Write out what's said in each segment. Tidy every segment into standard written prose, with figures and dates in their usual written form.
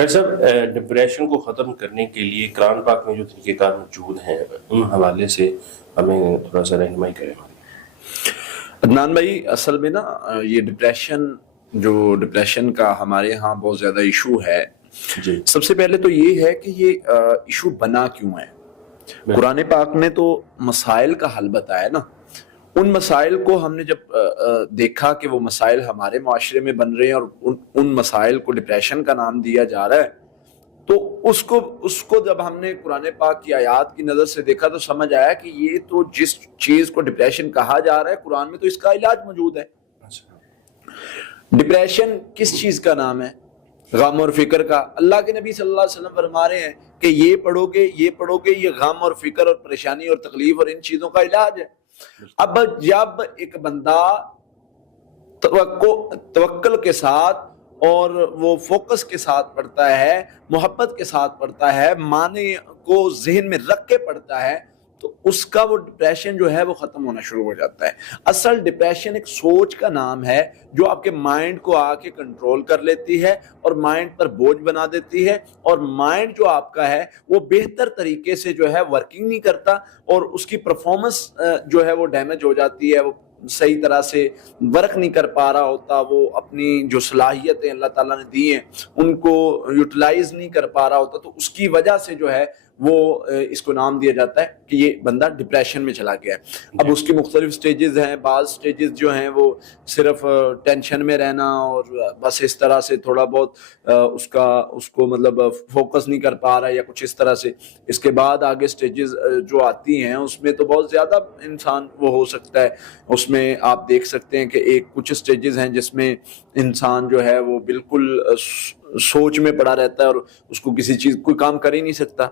خیر صاحب، ڈپریشن کو ختم کرنے کے لیے قرآن پاک میں جو طریقہ کار موجود ہیں ان حوالے سے ہمیں تھوڑا سا رہنمائی کریں۔ عدنان بھائی، اصل میں نا یہ ڈپریشن کا ہمارے ہاں بہت زیادہ ایشو ہے جی، سب سے پہلے تو یہ ہے کہ یہ ایشو بنا کیوں ہے۔ قرآن پاک نے تو مسائل کا حل بتایا نا، ان مسائل کو ہم نے جب دیکھا کہ وہ مسائل ہمارے معاشرے میں بن رہے ہیں اور ان مسائل کو ڈپریشن کا نام دیا جا رہا ہے، تو اس کو جب ہم نے قرآن پاک کی آیات کی نظر سے دیکھا تو سمجھ آیا کہ یہ تو جس چیز کو ڈپریشن کہا جا رہا ہے قرآن میں تو اس کا علاج موجود ہے۔ ڈپریشن کس چیز کا نام ہے؟ غم اور فکر کا۔ اللہ کے نبی صلی اللہ علیہ وسلم فرما رہے ہیں کہ یہ پڑھو گے یہ غم اور فکر اور پریشانی اور تکلیف اور ان چیزوں کا علاج ہے۔ اب جب ایک بندہ توکل کے ساتھ اور وہ فوکس کے ساتھ پڑھتا ہے، محبت کے ساتھ پڑھتا ہے، معنی کو ذہن میں رکھ کے پڑھتا ہے، تو اس کا وہ ڈپریشن جو ہے وہ ختم ہونا شروع ہو جاتا ہے۔ اصل ڈپریشن ایک سوچ کا نام ہے جو آپ کے مائنڈ کو آ کے کنٹرول کر لیتی ہے اور مائنڈ پر بوجھ بنا دیتی ہے، اور مائنڈ جو آپ کا ہے وہ بہتر طریقے سے جو ہے ورکنگ نہیں کرتا اور اس کی پرفارمنس جو ہے وہ ڈیمیج ہو جاتی ہے، وہ صحیح طرح سے ورک نہیں کر پا رہا ہوتا، وہ اپنی جو صلاحیتیں اللہ تعالیٰ نے دی ہیں ان کو یوٹیلائز نہیں کر پا رہا ہوتا، تو اس کی وجہ سے جو ہے وہ اس کو نام دیا جاتا ہے کہ یہ بندہ ڈپریشن میں چلا گیا ہے۔ اب اس کی مختلف سٹیجز ہیں، بعض سٹیجز جو ہیں وہ صرف ٹینشن میں رہنا اور بس اس طرح سے تھوڑا بہت اس کو مطلب فوکس نہیں کر پا رہا ہے یا کچھ اس طرح سے۔ اس کے بعد آگے سٹیجز جو آتی ہیں اس میں تو بہت زیادہ انسان وہ ہو سکتا ہے، اس میں آپ دیکھ سکتے ہیں کہ کچھ سٹیجز ہیں جس میں انسان جو ہے وہ بالکل سوچ میں پڑا رہتا ہے اور اس کو کسی چیز کوئی کام کر ہی نہیں سکتا۔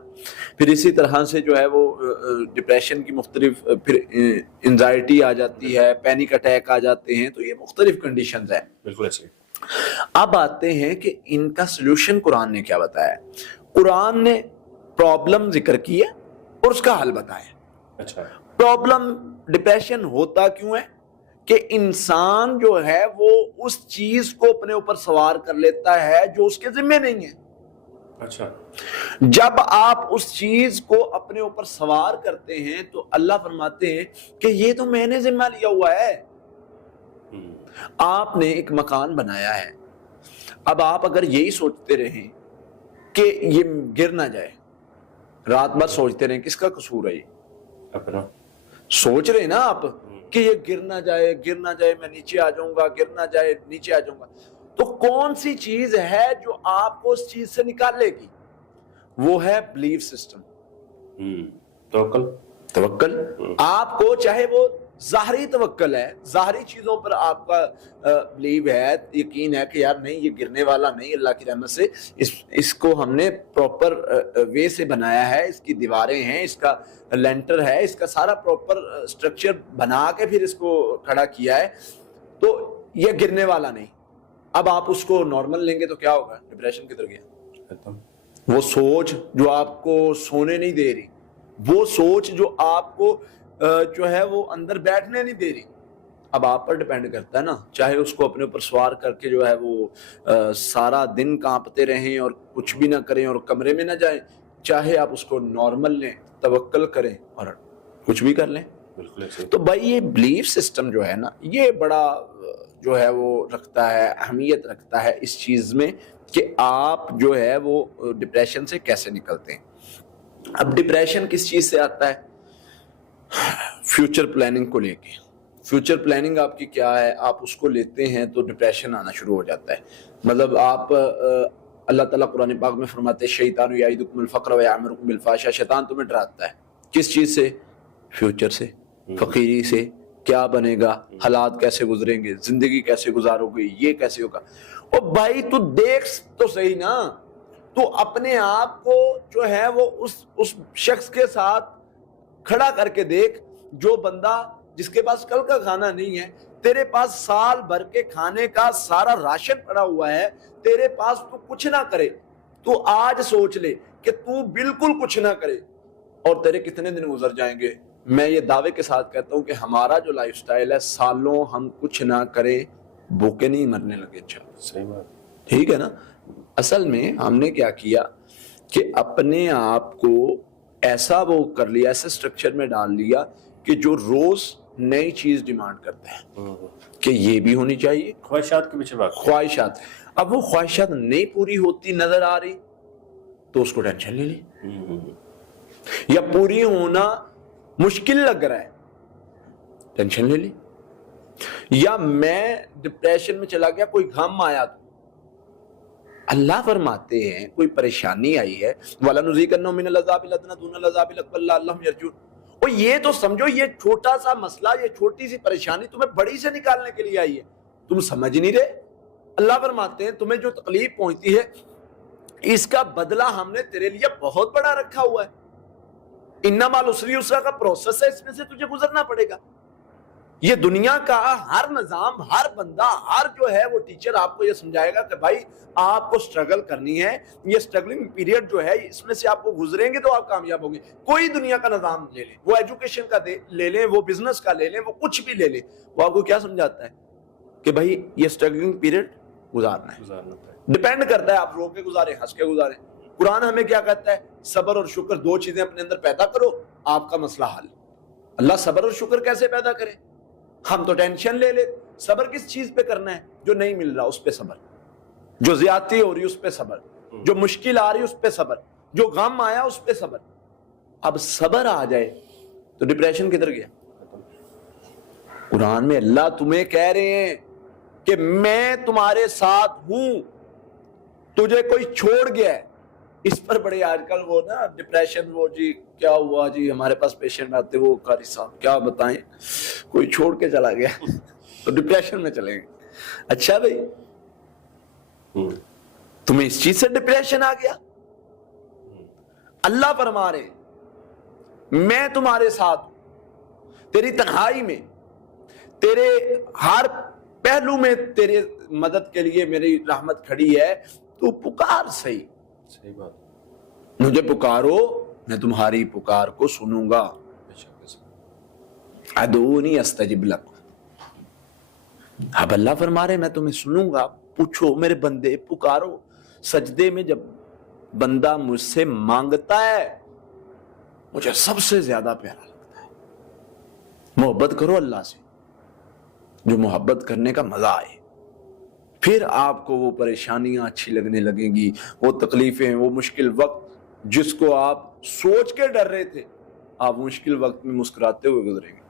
پھر اسی طرح سے جو ہے وہ ڈپریشن کی مختلف پھر انزائٹی آ جاتی ہے، پینک اٹیک آ جاتے ہیں، تو یہ مختلف کنڈیشنز ہیں۔ بالکل ایسے۔ اب آتے ہیں کہ ان کا سلوشن قرآن نے کیا بتایا ہے۔ قرآن نے پرابلم ذکر کی ہے اور اس کا حل بتایا۔ اچھا، پرابلم ڈپریشن ہوتا کیوں ہے کہ انسان جو ہے وہ اس چیز کو اپنے اوپر سوار کر لیتا ہے جو اس کے ذمہ نہیں ہے۔ اچھا، جب آپ اس چیز کو اپنے اوپر سوار کرتے ہیں تو اللہ فرماتے ہیں کہ یہ تو میں نے ذمہ لیا ہوا ہے۔ آپ نے ایک مکان بنایا ہے، اب آپ اگر یہی سوچتے رہیں کہ یہ گر نہ جائے، رات بھر سوچتے رہیں، کس کا قصور ہے؟ یہ اپنا سوچ رہے نا آپ کہ یہ گر نہ جائے میں نیچے آ جاؤں گا، گر نہ جائے نیچے آ جاؤں گا، تو کون سی چیز ہے جو آپ کو اس چیز سے نکالے گی؟ وہ ہے بلیف سسٹم، توکل۔ آپ کو چاہے وہ ظاہری توکل ہے، ظاہری چیزوں پر آپ کا بلیو ہے، یقین ہے کہ یار نہیں یہ گرنے والا نہیں، اللہ کی رحمت سے اس کو ہم نے پراپر وے سے بنایا ہے، اس کی دیواریں ہیں، اس کا لینٹر ہے، اس کا سارا پراپر سٹرکچر بنا کے پھر اس کو کھڑا کیا ہے، تو یہ گرنے والا نہیں۔ اب آپ اس کو نارمل لیں گے تو کیا ہوگا؟ ڈپریشن کی طرف گیا۔ وہ سوچ جو آپ کو سونے نہیں دے رہی، وہ سوچ جو آپ کو جو ہے وہ اندر بیٹھنے نہیں دے رہی، اب آپ پر ڈیپینڈ کرتا ہے نا، چاہے اس کو اپنے اوپر سوار کر کے جو ہے وہ سارا دن کانپتے رہیں اور کچھ بھی نہ کریں اور کمرے میں نہ جائیں، چاہے آپ اس کو نارمل لیں، توکل کریں اور کچھ بھی کر لیں۔ تو بھائی یہ بلیف سسٹم جو ہے نا، یہ بڑا جو ہے وہ رکھتا ہے، اہمیت رکھتا ہے اس چیز میں کہ آپ جو ہے وہ ڈپریشن سے کیسے نکلتے ہیں۔ اب ڈپریشن کس چیز سے آتا ہے؟ فیوچر پلاننگ کو لے کے۔ فیوچر پلاننگ آپ کی کیا ہے، آپ اس کو لیتے ہیں تو ڈپریشن آنا شروع ہو جاتا ہے۔ مطلب آپ اللہ تعالیٰ قرآن پاک میں فرماتے ہیں شیطان یعدکم الفقر ویأمرکم بالفحشاء، شیطان تمہیں ڈراتا ہے کس چیز سے؟ فیوچر سے، فقیری سے، کیا بنے گا، حالات کیسے گزریں گے، زندگی کیسے گزارو گے، یہ کیسے ہوگا۔ او بھائی تو دیکھ تو صحیح نا، تو اپنے آپ کو جو ہے وہ اس شخص کے ساتھ کھڑا کر کے دیکھ جو بندہ جس کے پاس کل کا کھانا نہیں ہے، تیرے پاس سال بھر کے کھانے کا سارا راشن پڑا ہوا ہے، تیرے پاس تو کچھ نہ کرے، تو آج سوچ لے کہ تو بالکل کچھ نہ کرے اور تیرے کتنے دن گزر جائیں گے۔ میں یہ دعوے کے ساتھ کہتا ہوں کہ ہمارا جو لائف سٹائل ہے، سالوں ہم کچھ نہ کریں، بھوکے نہیں مرنے لگے۔ اچھا صحیح بات، ٹھیک ہے نا، اصل میں ہم نے کیا کیا کہ اپنے آپ کو ایسا وہ کر لیا، ایسے اسٹرکچر میں ڈال لیا کہ جو روز نئی چیز ڈیمانڈ کرتا ہے کہ یہ بھی ہونی چاہیے، خواہشات کے پیچھے بھاگ خواہشات. اب وہ خواہشات نہیں پوری ہوتی نظر آ رہی تو اس کو ٹینشن لے لیں، یا پوری ہونا مشکل لگ رہا ہے ٹینشن لے لیں، یا میں ڈپریشن میں چلا گیا، کوئی غم آیا تو اللہ فرماتے ہیں کوئی پریشانی آئی ہے وَلَنُذِيقَنَّهُم مِّنَ الْعَذَابِ الْأَدْنَىٰ دُونَ الْعَذَابِ الْأَكْبَرِ لَعَلَّهُمْ يَرْجِعُونَ. اور یہ تو سمجھو یہ چھوٹا سا مسئلہ، یہ چھوٹی سی پریشانی تمہیں بڑی سے نکالنے کے لیے آئی ہے، تم سمجھ نہیں رہے. اللہ فرماتے ہیں تمہیں جو تکلیف پہنچتی ہے اس کا بدلہ ہم نے تیرے لیے بہت بڑا رکھا ہوا ہے. اِنَّ مَعَ الْعُسْرِ یُسْرًا کا پروسیس ہے، اس میں سے تجھے گزرنا پڑے گا. یہ دنیا کا ہر نظام، ہر بندہ، ہر جو ہے وہ ٹیچر آپ کو یہ سمجھائے گا کہ بھائی آپ کو سٹرگل کرنی ہے، یہ سٹرگلنگ پیریڈ جو ہے اس میں سے آپ کو گزریں گے تو آپ کامیاب ہوں گے. کوئی دنیا کا نظام لے لیں، وہ ایجوکیشن کا لے لیں، وہ بزنس کا لے لیں، وہ کچھ بھی لے لیں، وہ آپ کو کیا سمجھاتا ہے کہ بھائی یہ سٹرگلنگ پیریڈ گزارنا ہے. ڈیپینڈ کرتا ہے آپ رو کے گزاریں، ہنس کے گزاریں. قرآن ہمیں کیا کہتا ہے؟ صبر اور شکر دو چیزیں اپنے اندر پیدا کرو، آپ کا مسئلہ حل. اللہ صبر اور شکر کیسے پیدا کرے؟ ہم تو ٹینشن لے لے. صبر کس چیز پہ کرنا ہے؟ جو نہیں مل رہا اس پہ صبر، جو زیادتی ہو رہی اس پہ صبر، جو مشکل آ رہی اس پہ صبر، جو غم آیا اس پہ صبر. اب صبر آ جائے تو ڈپریشن کدھر گیا؟ قرآن میں اللہ تمہیں کہہ رہے ہیں کہ میں تمہارے ساتھ ہوں، تجھے کوئی چھوڑ گیا ہے. اس پر بڑے آج کل وہ نا ڈپریشن، وہ جی کیا ہوا جی، ہمارے پاس پیشنٹ آتے وہ قاری صاحب کیا بتائیں کوئی چھوڑ کے چلا گیا تو ڈپریشن میں چلیں گے. اچھا بھائی تمہیں اس چیز سے ڈپریشن آ گیا؟ اللہ فرما رہے میں تمہارے ساتھ ہوں، تیری تنہائی میں، تیرے ہر پہلو میں تیرے مدد کے لیے میری رحمت کھڑی ہے. تو پکار صحیح بات، مجھے پکارو میں تمہاری پکار کو سنوں گا. ادعونی استجب لکم. اب اللہ فرما رہے میں تمہیں سنوں گا، پوچھو میرے بندے، پکارو. سجدے میں جب بندہ مجھ سے مانگتا ہے مجھے سب سے زیادہ پیارا لگتا ہے. محبت کرو اللہ سے، جو محبت کرنے کا مزہ آئے. پھر آپ کو وہ پریشانیاں اچھی لگنے لگیں گی، وہ تکلیفیں، وہ مشکل وقت جس کو آپ سوچ کے ڈر رہے تھے آپ مشکل وقت میں مسکراتے ہوئے گزریں گے.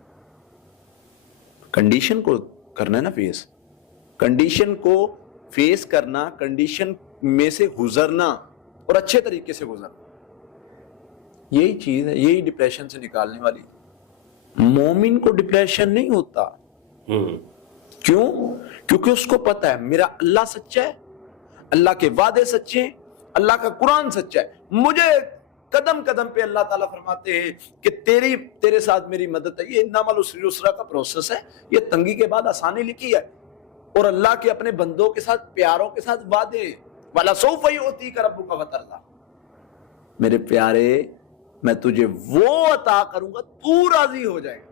کنڈیشن کو کرنا ہے نا فیس، کنڈیشن کو فیس کرنا، کنڈیشن میں سے گزرنا اور اچھے طریقے سے گزرنا، یہی چیز ہے، یہی ڈپریشن سے نکالنے والی. مومن کو ڈپریشن نہیں ہوتا. کیوں؟ کیونکہ اس کو پتا ہے میرا اللہ سچا ہے، اللہ کے وعدے سچے ہیں، اللہ کا قرآن سچا ہے. مجھے قدم قدم پہ اللہ تعالیٰ فرماتے ہیں کہ تیرے ساتھ میری مدد ہے. یہ انما العسر یسرا کا پروسیس ہے، یہ تنگی کے بعد آسانی لکھی ہے. اور اللہ کے اپنے بندوں کے ساتھ، پیاروں کے ساتھ وعدے ہیں. وَلَسَوْفَ يُعْطِيكَ رَبُّكَ فَتَرْضَىٰ. میرے پیارے میں تجھے وہ عطا کروں گا تو راضی ہو جائے گا.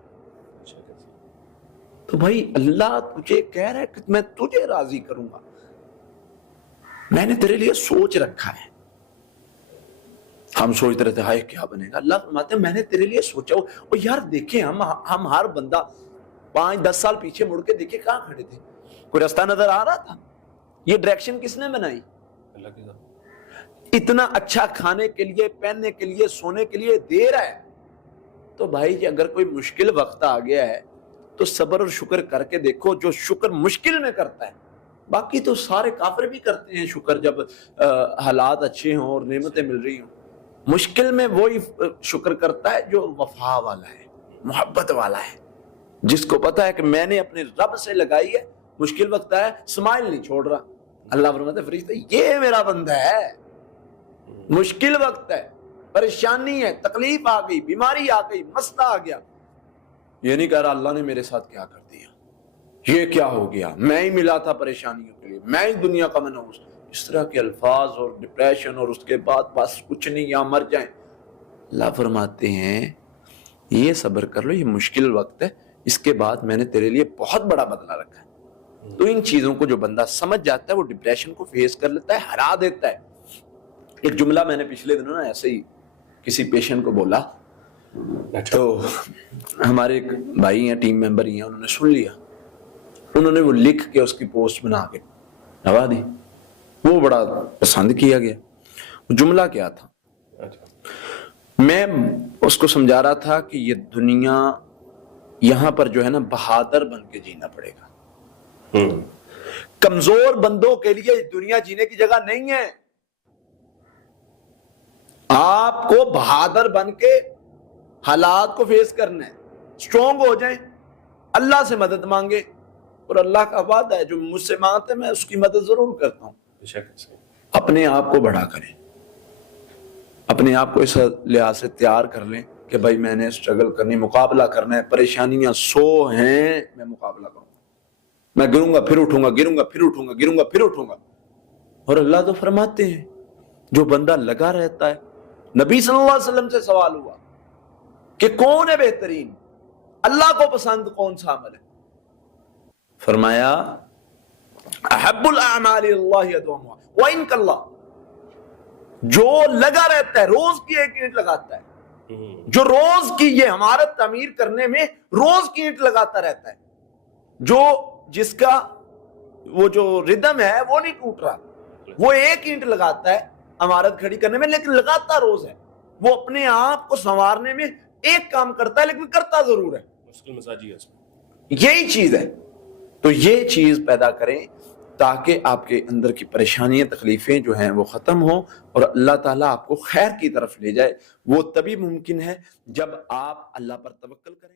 تو بھائی اللہ تجھے کہہ رہا ہے کہ میں تجھے راضی کروں گا، میں نے تیرے لیے سوچ رکھا ہے. ہم سوچتے رہتے ہائے کیا بنے گا. اللہ فرماتے ہیں میں نے تیرے لیے سوچا. اور یار دیکھیں ہم ہر بندہ 5-10 سال پیچھے مڑ کے دیکھیں کہاں کھڑے تھے. کوئی راستہ نظر آ رہا تھا؟ یہ ڈائریکشن کس نے بنائی؟ اللہ کے ذات. اتنا اچھا کھانے کے لیے، پہننے کے لیے، سونے کے لیے دے رہا ہے. تو بھائی جی اگر کوئی مشکل وقت آ گیا ہے تو صبر اور شکر کر کے دیکھو. جو شکر مشکل میں کرتا ہے، باقی تو سارے کافر بھی کرتے ہیں شکر جب حالات اچھے ہوں اور نعمتیں مل رہی ہوں. مشکل میں وہی شکر کرتا ہے جو وفا والا ہے، محبت والا ہے، جس کو پتا ہے کہ میں نے اپنے رب سے لگائی ہے. مشکل وقت آیا اسمائل نہیں چھوڑ رہا. اللہ فرماتا ہے فرشتہ یہ میرا بندہ ہے. مشکل وقت ہے، پریشانی ہے، تکلیف آ گئی، بیماری آ گئی، مسئلہ آ گیا، یہ نہیں کہہ رہا اللہ نے میرے ساتھ کیا کر دیا، یہ کیا ہو گیا، میں ہی ملا تھا پریشانیوں کے لیے، میں ہی دنیا کا منحوس. اس طرح کے الفاظ اور ڈپریشن اور اس کے بعد بس کچھ نہیں، یہاں مر جائیں. اللہ فرماتے ہیں یہ صبر کر لو، یہ مشکل وقت ہے، اس کے بعد میں نے تیرے لیے بہت بڑا بدلہ رکھا ہے. تو ان چیزوں کو جو بندہ سمجھ جاتا ہے وہ ڈپریشن کو فیس کر لیتا ہے, ہرا دیتا ہے. ایک جملہ میں نے پچھلے دنوں نا ایسے ہی کسی پیشنٹ کو بولا, تو ہمارے ایک بھائی ہیں, ٹیم ممبر ہی ہیں, انہوں نے سن لیا, انہوں نے وہ لکھ کے اس کی پوسٹ بنا کے لگا دی, وہ بڑا پسند کیا گیا. جملہ کیا تھا, میں اس کو سمجھا رہا تھا کہ یہ دنیا یہاں پر جو ہے نا بہادر بن کے جینا پڑے گا, کمزور بندوں کے لیے دنیا جینے کی جگہ نہیں ہے. آپ کو بہادر بن کے حالات کو فیس کرنا ہے, اسٹرونگ ہو جائیں, اللہ سے مدد مانگے, اور اللہ کا وعدہ ہے جو مجھ سے مانگتے میں اس کی مدد ضرور کرتا ہوں. اپنے آپ کو بڑا کریں, اپنے آپ کو اس لحاظ سے تیار کر لیں کہ بھائی میں نے اسٹرگل کرنی, مقابلہ کرنا ہے, پریشانیاں 100 ہیں, میں مقابلہ کروں گا, میں گروں گا پھر اٹھوں گا, گروں گا پھر اٹھوں گا, گروں گا پھر اٹھوں گا. اور اللہ تو فرماتے ہیں جو بندہ لگا رہتا ہے, نبی صلی اللہ علیہ وسلم سے سوال ہوا کہ کون ہے بہترین, اللہ کو پسند کون سا عمل ہے, فرمایا احب الاعمال اللہ ادومها وان کاللہ, جو لگا رہتا ہے, روز کی ایک اینٹ لگاتا ہے, جو روز کی یہ عمارت تعمیر کرنے میں روز کی اینٹ لگاتا رہتا ہے, جو جس کا وہ جو ردم ہے وہ نہیں ٹوٹ رہا, وہ ایک اینٹ لگاتا ہے عمارت کھڑی کرنے میں لیکن لگاتا روز ہے, وہ اپنے آپ کو سنوارنے میں ایک کام کرتا ہے لیکن کرتا ضرور ہے. یہی چیز ہے. تو یہ چیز پیدا کریں تاکہ آپ کے اندر کی پریشانیاں, تکلیفیں جو ہیں وہ ختم ہوں اور اللہ تعالیٰ آپ کو خیر کی طرف لے جائے. وہ تبھی ممکن ہے جب آپ اللہ پر توکل کریں.